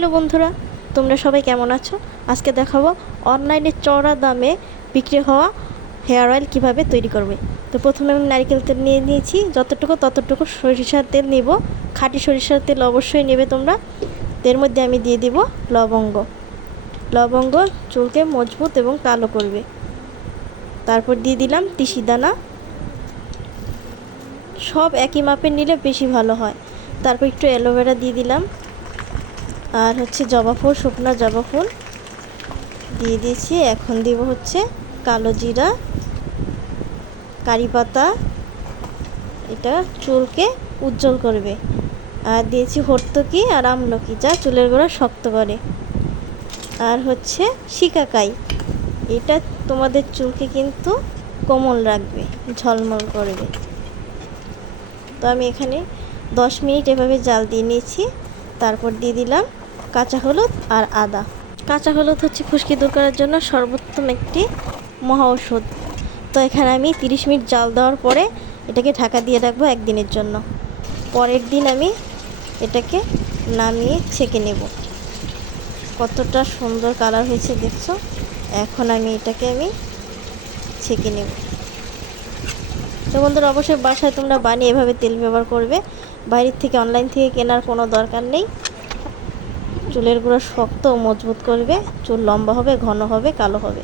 Hello বন্ধুরা, তোমরা সবাই কেমন আছো? আজকে দেখাবো অনলাইনে চড়া দামে বিক্রি হওয়া হেয়ার অয়েল কীভাবে তৈরি করবে। তো প্রথমে আমি নারকেল তেল নিয়ে নিয়েছি, যতটুকু ততটুকু সরিষার তেল নেব। খাঁটি সরিষার তেল অবশ্যই নেবে তোমরা। এর মধ্যে আমি দিয়ে দিব লবঙ্গ। লবঙ্গ চুলকে মজবুত এবং কালো করবে। তারপর দিয়ে দিলাম তিসি দানা। সব একই মাপের নিলে বেশি ভালো হয়। তারপর একটু অ্যালোভেরা দিয়ে দিলাম, আর জবা ফুল, শুকনো জবা ফুল দিয়ে দিয়েছি। এখন দিব কালো জিরা, কারি পাতা, এটা চুলকে উজ্জ্বল করবে। আর দিয়েছি হর্তকি আর আমলকি, যা চুলের গোড়া শক্ত করে। আর শিকাকাই, এটা তোমাদের চুলকে কিন্তু কোমল রাখবে, ঝলমল করবে। তো আমি এখানে 10 মিনিট এভাবে জাল দিয়ে নিয়েছি। তারপর দিয়ে দিলাম কাঁচা হলুদ আর আদা। কাঁচা হলুদ খুশকি দূর করার জন্য সর্বোত্তম একটি মহা ঔষধ। তো এখানে আমি 30 মিনিট জাল দেওয়ার পরে এটাকে ঢাকা দিয়ে রাখবো একদিনের জন্য। পরের দিন আমি এটাকে নামিয়ে ছেঁকে নেব। কতটা সুন্দর কালার হয়েছে দেখছো। এখন এটাকে ছেঁকে নেব। তো বন্ধুরা, অবশ্যই বাসায় তোমরা বানিয়ে এভাবে তেল ব্যবহার করবে। বাইরের থেকে, অনলাইন থেকে কেনার কোনো দরকার নেই। চুলের গোড়া শক্ত ও মজবুত করবে, চুল লম্বা হবে, ঘন হবে, কালো হবে।